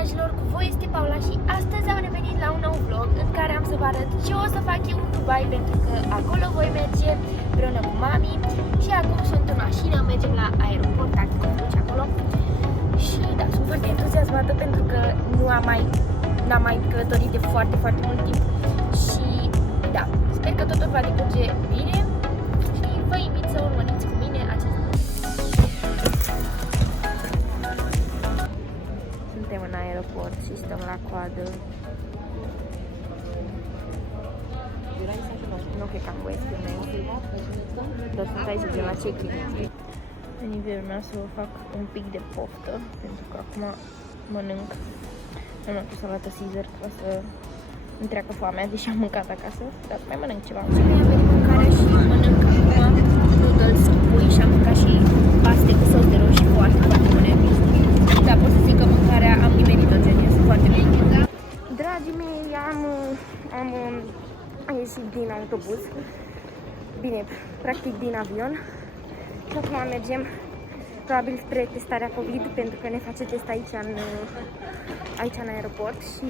dragilor, cu voi este Paula și astăzi am revenit la un nou vlog în care am să vă arăt ce o să fac eu în Dubai, pentru că acolo voi merge împreună cu mami și acum sunt în mașină, mergem la aeroport, acum duce acolo și da, sunt foarte entuziasmată pentru că n-am mai călătorit de foarte mult timp și da, sper că totul va decurge bine și vă invit să urmăriți cu mine acest vlog. Suntem în aeroport și stăm la coadă. Nu cred că am voie să filmez, dar sunt aici de la check-in. În nivelul meu să vă fac un pic de poftă, pentru că acum mănânc. Am luat o salată Caesar ca să îmi treacă foamea, deși am mâncat acasă, dar mai mănânc ceva. Și mi-a venit mâncarea și mănânc acum noodles cu pui și am mâncat și paste cu sos de roșii foarte bune. Da, pot să zic că mâncarea am nimerit-o, genie, sunt foarte bine. Dragii mei, am ieșit din autobuz, bine, practic din avion și acum mergem probabil spre testarea COVID, pentru că ne face test aici în aeroport și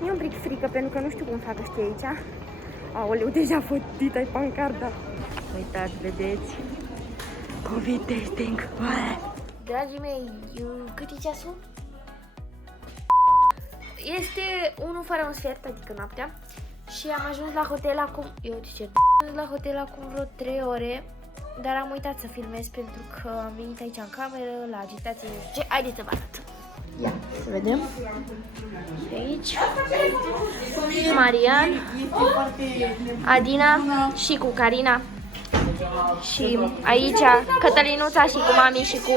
mi-e un pic frică pentru că nu știu cum fac ăștia aici. Aoleu, deja fătită-i pancarda. Uitați, vedeți? COVID testing. Dragii mei, cât e ceasul? Este 1 fără un sfert, adică noaptea. Și am ajuns la hotel acum... la hotel acum vreo 3 ore. Dar am uitat să filmez pentru că am venit aici în cameră, la agitație. Ce? Haideți să vă arăt. Ia, să vedem. Și aici Marian, Adina și cu Carina. Și aici Cătălinuța și cu mami și cu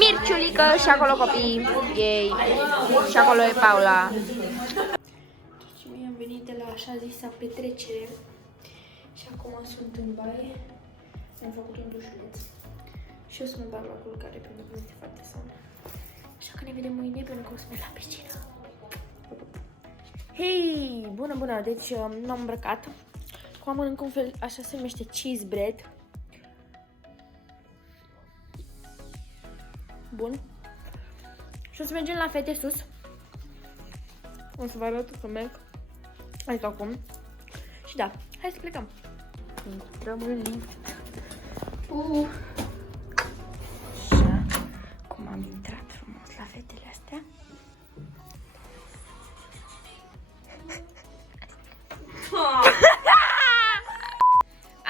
Mirciulică și acolo copiii ei. Și acolo e Paula. Și mie am venit de la așa zisa petrecere și acum sunt în baie. Am făcut un dușuleț și o să mă bag la culcare pentru că este foarte somn. Așa că ne vedem mâine pentru că o să merg la piscină. Hei, bună, deci m-am îmbrăcat. Acum mănânc un fel, așa se numește cheese bread. Bun. Și o să mergem la Fete sus. O să vă arăt că merg. Adică acum. Și da, hai să plecăm. Intrăm în lift. Așa, cum am intrat frumos la fetele astea.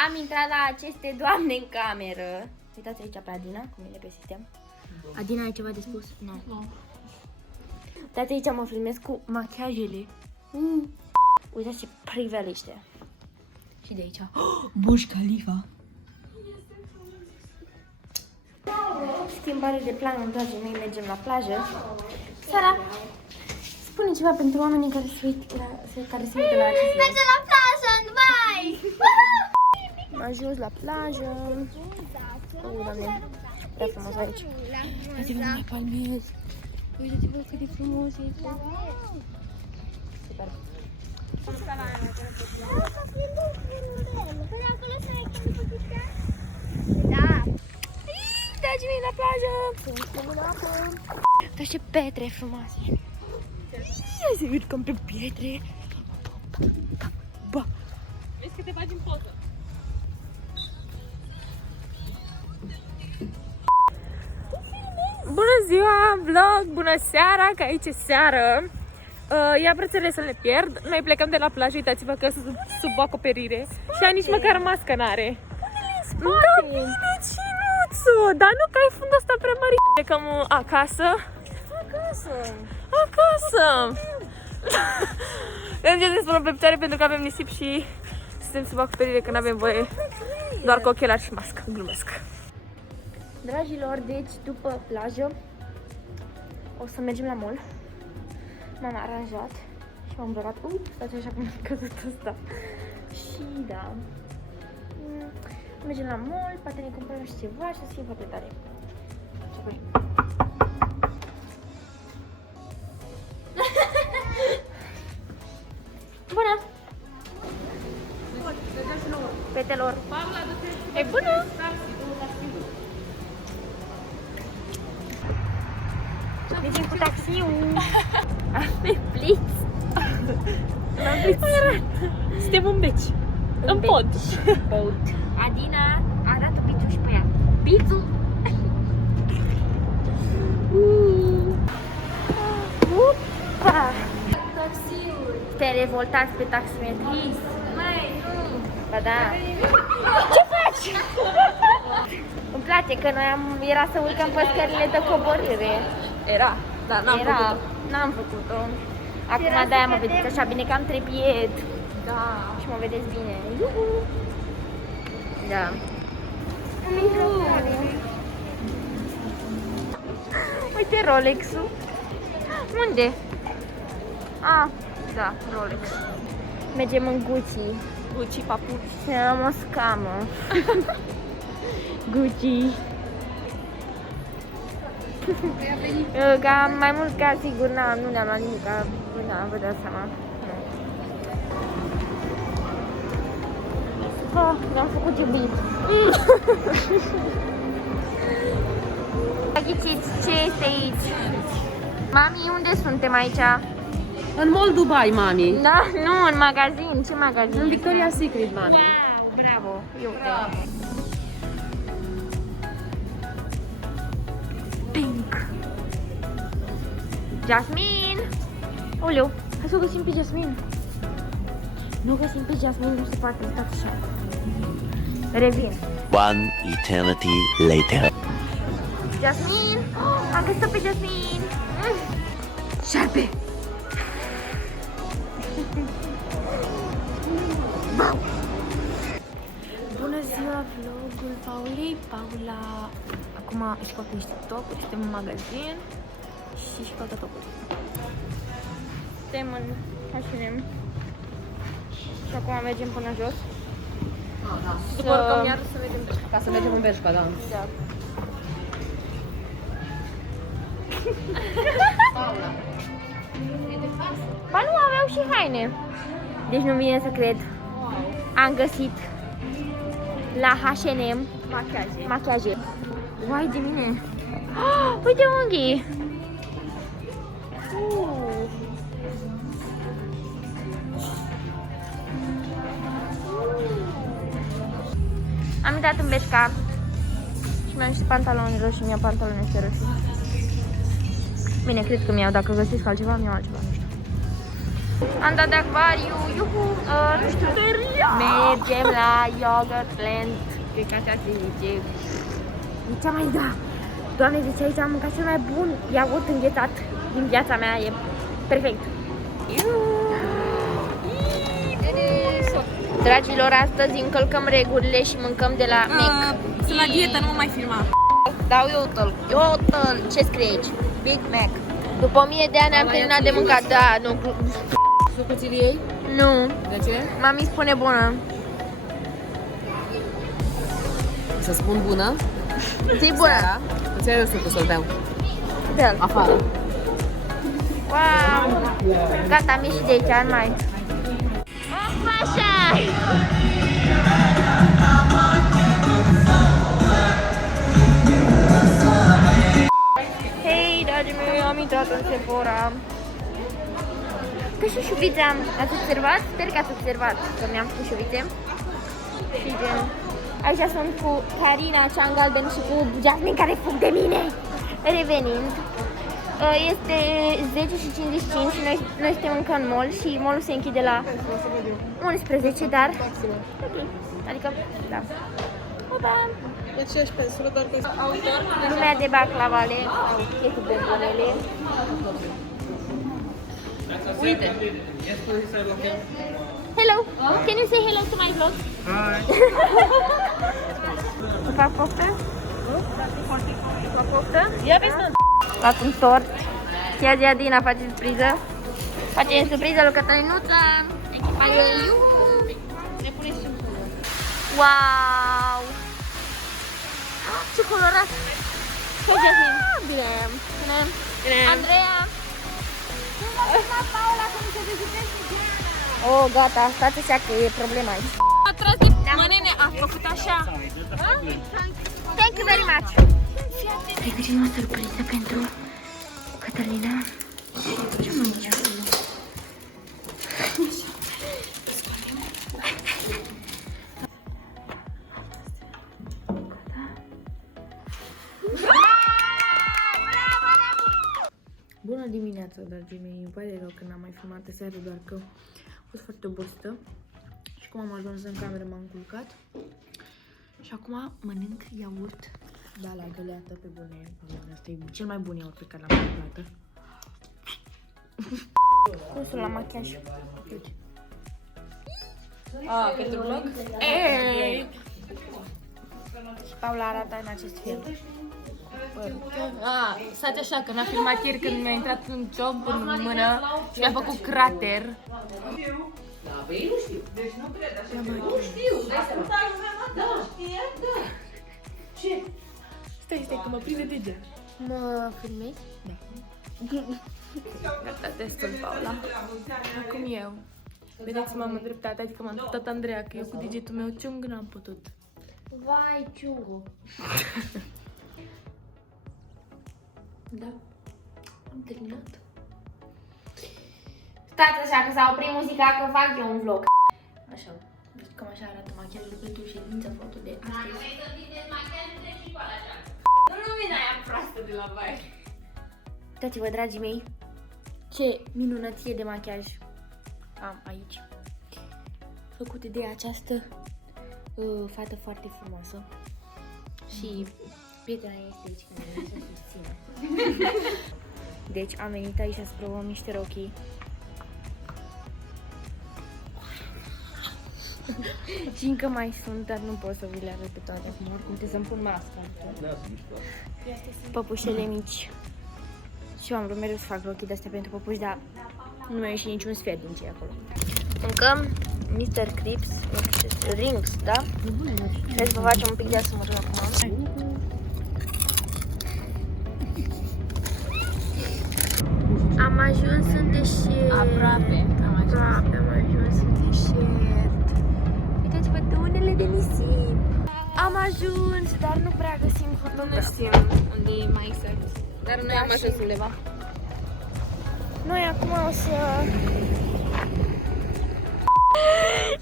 Am intrat la aceste doamne în cameră. Uitați aici pe Adina, cum e pe sistem. Adina, ai ceva de spus? Nu. Uitați aici, mă filmez cu machiajele. Uitați ce priveliște. Și de aici, Burj Khalifa. Schimbare de plan, dragii mei, mergem la plajă. Sara, spune ceva pentru oamenii care se uită la acest video. Mergem la plajă în Dubai! Am ajuns la plajă. Doamne, prea frumos aici. Uite-vă la palmieri. Uite-vă cât de frumos e. Super. Da. Dragii mei, la plajă! Uite ce pietre frumoase! Ia să urcăm pe pietre! Ba! Vezi că te bagi în poză! Bună ziua, vlog! Bună seara, că aici e seară! Ia brățele să le pierd. Noi plecăm de la plajă, uitați-vă că sunt sub acoperire. Și ea nici măcar mască n-are. Da, bine, Cinuțu! Dar nu că ai fundul ăsta prea mare. Plecăm acasă. Acasă! Mergem despre pe picioare pentru că avem nisip și suntem sub acoperire, că n-avem voie. Doar cu ochelari și mască. Glumesc. Dragilor, deci după plajă o să mergem la mall. M-am aranjat și m-am îmbrăcat. Stați așa cum am căzut ăsta. Și da, mergem la mall, poate ne cumpărăm și ceva și o să fie foarte tare. Bună! Fetelor! E bună! Mergem cu taxi? Piu. Asta e pliț. Suntem în beci. În pod. Boat. Adina, arată pițul și pe ea. Pițul. Upa. Te-ai revoltat pe taximetrist. Ba da. Ce faci? Îmi place că noi era să urcăm pe scările de coborâre. Era, dar n-am făcut-o. N-am făcut-o. Acum de-aia mă vedeți așa bine că am trepied. Da. Și mă vedeți bine. Iuhu. Da. Uite Rolex-ul. Unde? Ah, da, Rolex. Mergem în Gucci. Gucci, papuci. Și am o scamă. Gucci. Ca mai mult ca sigur, nu ne-am luat nimic, vă dați seama. Mi-am făcut iubit. Ghițiți, ce este aici? Mami, unde suntem aici? În Mall Dubai, mami. Da, nu, în magazin. Ce magazin? În Victoria's Secret, mami. Wow, bravo. Eu Pink. Jasmine! Oleu, hai să o găsim pe Jasmine. Nu găsim pe Jasmine, nu se poate, uitați așa. Revin. One eternity later. Jasmine! Oh, am găsit-o pe Jasmine! Șarpe! Wow. Bună ziua, vlogul Paulei, Paula. Acum își caută niște topuri, suntem în magazin și își caută topuri. Suntem în H&M și acum mergem până jos. După urcăm iar să vedem. Ca să mergem în Berșca, da. Da. Ba nu, aveau și haine. Deci nu vine să cred. Am găsit la H&M machiaje. Uai de mine. Oh, uite unghii. Am intrat în Bershka și mi-am niște pantaloni roșii, mi-au pantaloni ăștia roșii. Bine, cred că mi-au, dacă găsesc altceva, mi-au altceva, nu știu. Am dat de acvariu, iuhu, nu știu. Mergem la Yogurtland, cred că așa se zice. E cea mai, da. Doamne, zice aici am mâncat cel mai bun iaurt înghețat din viața mea, e perfect. Dragilor, astăzi încălcăm regulile și mâncăm de la Mac. Sunt la dietă, nu mă mai filma. Dau Iotăl, ce scrie aici? Big Mac. După 1000 de ani am terminat de mâncat, da, nu. Sucul ți-l iei? Nu. De ce? Mami spune bună. Să spun bună? Ți-i bună? Seara. Îți iau eu sucul să-l beau. Dă-l. Afară. Wow. Gata, am ieșit de aici, mai. Așa. Hei, dragii mei, am intrat în Sephora. Că și șuvițe am. Ați observat? Sper că ați observat că mi-am făcut șuvițe. Și gen, aici sunt cu Karina, cea în galben, și cu Jasmine, care fug de mine. Revenind, este 10:55 și noi suntem încă în mall și mall-ul se închide la 11, dar ok, adică, da. Opa! Lumea de baclavale, chestii bombonele. Uite. Hello! Can you say hello to my vlog? Hi! Îmi fac poftă? Fac poftă? Ia vezi, mă. Luat un tort. Tia zi Adina face surpriză. Facem surpriză lui Cătălinuță. Echipa ei. Ne pune și Wow! Ce colorat! Ce Jasmine? Bine! Bine! Bine. Andreea! Oh, gata, stați așa că e problema aici. A tras de mânene, a făcut așa. Thank you very much! Pregătim o surpriză pentru Cătălina. Bună dimineața, dragii mei, îmi pare rău că n-am mai filmat aseară, doar că a fost foarte obosită. Și cum am ajuns în cameră, m-am culcat. Și acum mănânc iaurt, da, la găleată, pe bune. Asta e cel mai bun iaurt pe care l-am mâncat. Cum sunt la machiaj? Uite. Pentru vlog? Ei! Și Paula arată în acest fel. Stați așa, că n-a filmat ieri când mi-a intrat un job în mână și mi-a făcut crater. Stai, că mă prinde deget. Mă filmezi? Gata, testul, Paula. Acum eu. Vedeți, m-am îndreptat, adică m-am îndreptat Andreea, că eu cu degetul meu ciung n-am putut. Vai, ciungu. Da, am terminat. Stați așa că s-a oprit muzica că fac eu un vlog. Așa, deci cam așa arată machiajul pentru ședința foto de astăzi. Nu vine aia proastă de la baie. Uitați-vă, dragii mei, ce minunăție de machiaj am aici. Făcut de această fată foarte frumoasă. Și prietena este aici când vine să susțină. Deci am venit aici să probăm niște rochii. Și încă mai sunt, dar nu pot să vi le arăt pe toate acum, oricum trebuie să-mi pun masca. Păpușele mici. Și eu am vrut mereu să fac rochii de-astea pentru păpuși, dar nu mi-a ieșit niciun sfert din ce e acolo. Mâncăm Mr. Crips, rings, da? Hai să vă facem un pic de ASMR acum. Am ajuns în deșert. Aproape Am ajuns în deșert. Uitați-vă dunele de nisip. Am ajuns, dar nu prea găsim Nu fotograf. știm unde e mai exact. Dar noi am ajuns undeva. Noi acum o să...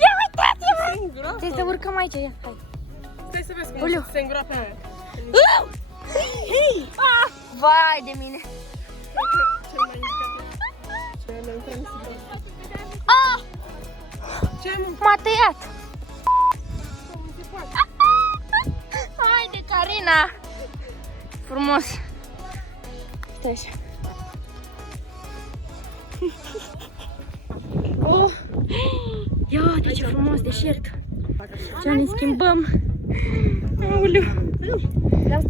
Ia uitați-vă! Trebuie să urcăm aici, ia, hai. Stai să vezi Oleu. se îngroape aia. Vai de mine! M-a tăiat! Haide, Carina! Frumos! Stai așa. Oh! Ia uite ce frumos deșert! Ce ne schimbăm! Aoleu!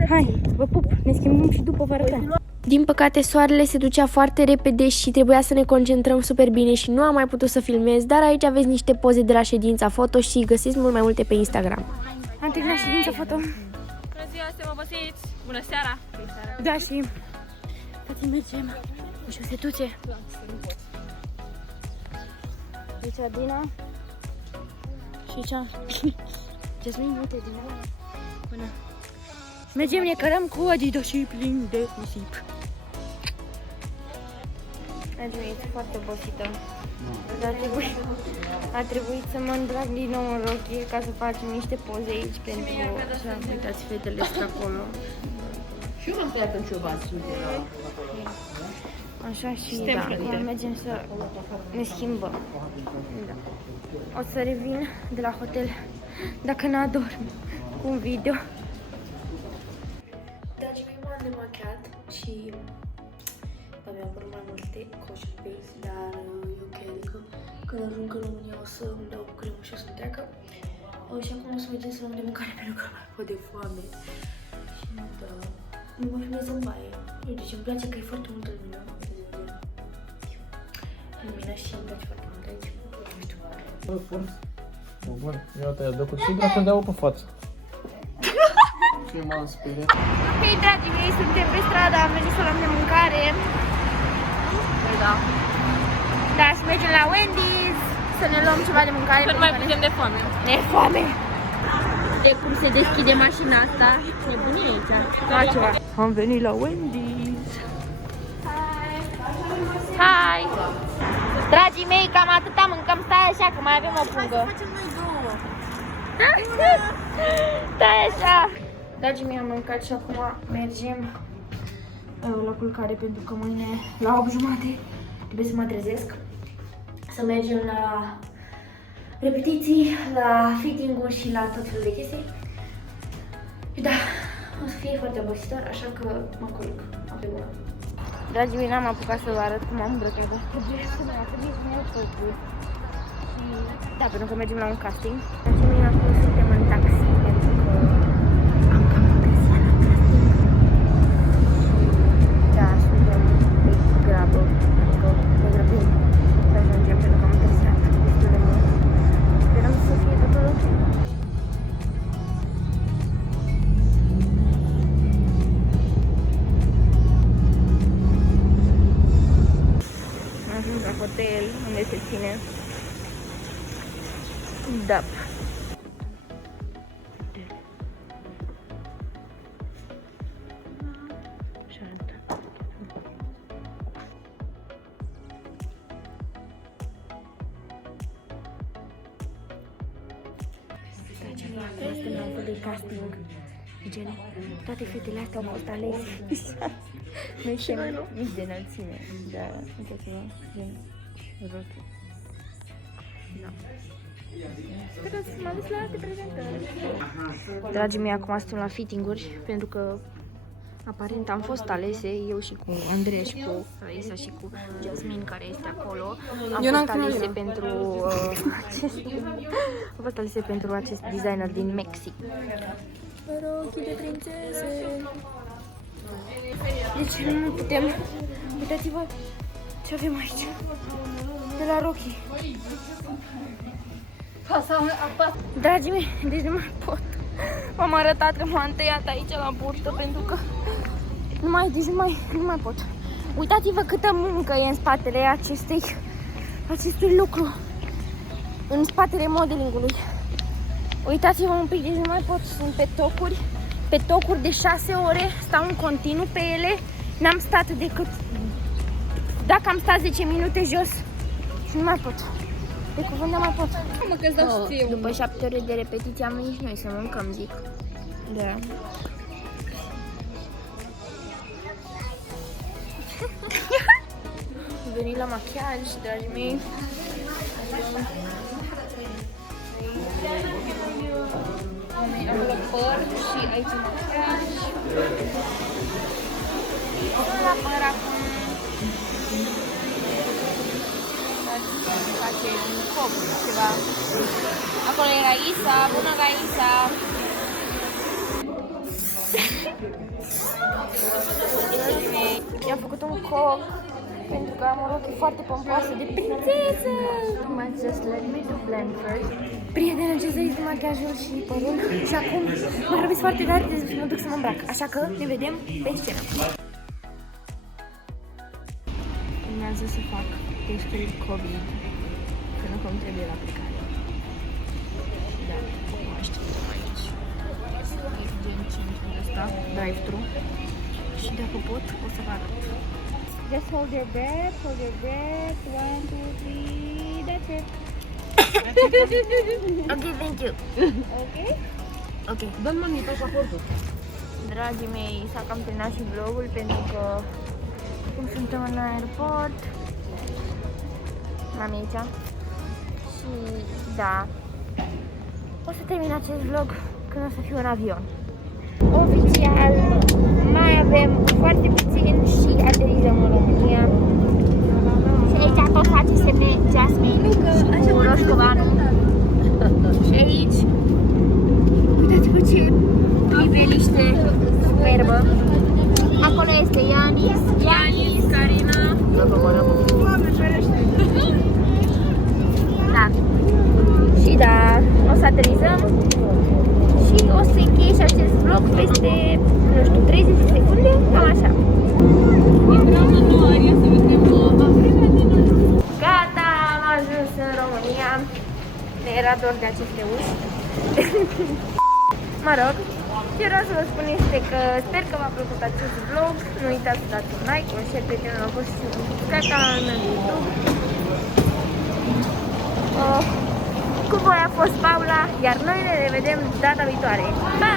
Hai, vă pup! Ne schimbăm și după vă arătăm. Din păcate, soarele se ducea foarte repede și trebuia să ne concentrăm super bine și nu am mai putut să filmez, dar aici aveți niște poze de la ședința foto și găsiți mult mai multe pe Instagram. Am terminat ședința foto. Bună ziua, suntem obosiți! Bună seara! Da, și... Tati, mergem. Și o setuțe. Aici Adina. Și aici... Jasmin, uite, din ăla. Până... Mergem, ne cărăm cu Adidas și plin de nisip. Este foarte obosită. A trebuit să mă îmbrac din nou în rochie ca să facem niște poze aici pentru... Așa, uitați, fetele sunt acolo. Și eu m-am tăiat în ciobați, uite, la... Așa și da, acum mergem să ne schimbăm. Da. O să revin de la hotel dacă n-adorm cu un video. Dragii mei, m-am demachiat și mi-am apărut mai multe coșuri pe aici, dar e ok, adică când ajung în România o să îmi dau cu cremă și o să-mi treacă. Și acum o să mergem să luăm de mâncare pentru că mai pot de foame. Și da, nu mă filmez în baie. Uite, ce îmi place că e foarte multă lumină. Lumina și îmi place foarte mult aici. Nu știu. Bun, eu te-ai dat cu țigla când dau pe față. Ce m-am speriat. Ok, dragii mei, suntem pe stradă, am venit să luăm de mâncare. Da. Da, să mergem la Wendy's, să ne luăm ceva de mâncare. Să nu mai putem de foame. Ne e foame. De cum se deschide mașina asta, nebunie aici. Da, ceva. Am venit la Wendy's. Hai! Dragii mei, cam atâta mâncăm, stai așa că mai avem o pungă. Stai așa! Dragii mei, am mâncat și acum mergem la culcare pentru că mâine la 8:30 trebuie să mă trezesc. Să mergem la repetiții, la fitting-uri și la tot felul de chestii. Da, o să fie foarte obositor, așa că mă culc. Noapte bună. Dragii mei, n-am apucat să vă arăt cum am îmbrăcat, dar trebuie să mă trebuie să mă făcut. Și da, pentru că mergem la un casting. Dragii mei, acum suntem în taxi pentru că am cam întârziat la casting. Da, suntem pe grabă, adică ne grăbim să ajungem pentru că am întârziat destul de mult. Sperăm să fie totul ok. Am ajuns la hotel unde se ține DAP. Așa arată. Acum suntem la un fel de casting. Gen, toate fetele astea au fost alese. Noi suntem mici de înălțime, dar uitați-vă, gen, rot. Da. Sper să m-am dus la alte prezentări. Dragii mei, acum suntem la fitting-uri, pentru că aparent am fost alese, eu și cu Andreea și cu Raisa și cu Jasmine, care este acolo. Am fost alese pentru am fost alese pentru acest designer din Mexic. Ochii de prințese. Deci nu putem. Uitați-vă ce avem aici. De la Rocky. Dragii mei, deci nu mai pot. M-am arătat că m-am tăiat aici la burtă pentru că nu mai pot. Uitați-vă câtă muncă e în spatele acestui lucru. În spatele modelingului. Uitați-vă un pic, deci nu mai pot. Sunt pe tocuri de 6 ore, stau în continuu pe ele. N-am stat decât, dacă am stat 10 minute jos, și nu mai pot. De cuvânt nu mai pot. După 7 ore de repetiție am venit și noi să mâncăm, zic. Da. Am venit la machiaj, dragii mei. Am luat păr și aici machiaj. Am la păr acum. Face un cop, ceva. Acolo e Raisa, bună Raisa! I-am făcut un cop pentru că am o rochie foarte pompoasă de prințesă! Just let me to blend first. Prietena, ce să-i machiajul și părul. Și acum mă grăbesc foarte tare să mă duc să mă îmbrac. Așa că ne vedem pe scenă. Urmează să fac testul COVID. Până cum trebuie la plecare. Da, mă așteptăm aici. E gen centrul ăsta, drive-thru. Și dacă pot, o să vă arăt. Just hold your breath, 1, 2, 3, that's it. Ok, thank you. Ok? Ok. Dă-mi mami pașaportul. Dragii mei, s-a cam terminat și vlogul pentru că cum suntem în aeroport, m-am aici și da, o să termin acest vlog când o să fiu în avion. Oficial, mai avem foarte puțin și aterizăm în România. Și aici tot face semne Jasmine cu roșcovanul. Și aici, uitați-vă ce priveliște superbă. Acolo este Ianis, Carina. Da. Și da, o să aterizăm și o să închei și acest vlog peste, nu știu, 30 de secunde, cam așa. Gata, am ajuns în România. Ne era dor de aceste uși. Mă rog, ce vreau să vă spun este că sper că v-a plăcut acest vlog. Nu uitați să dați un like, un share prietenilor voștri și subscribe canalul meu de YouTube. Cu voi a fost Paula, iar noi ne revedem data viitoare. Pa!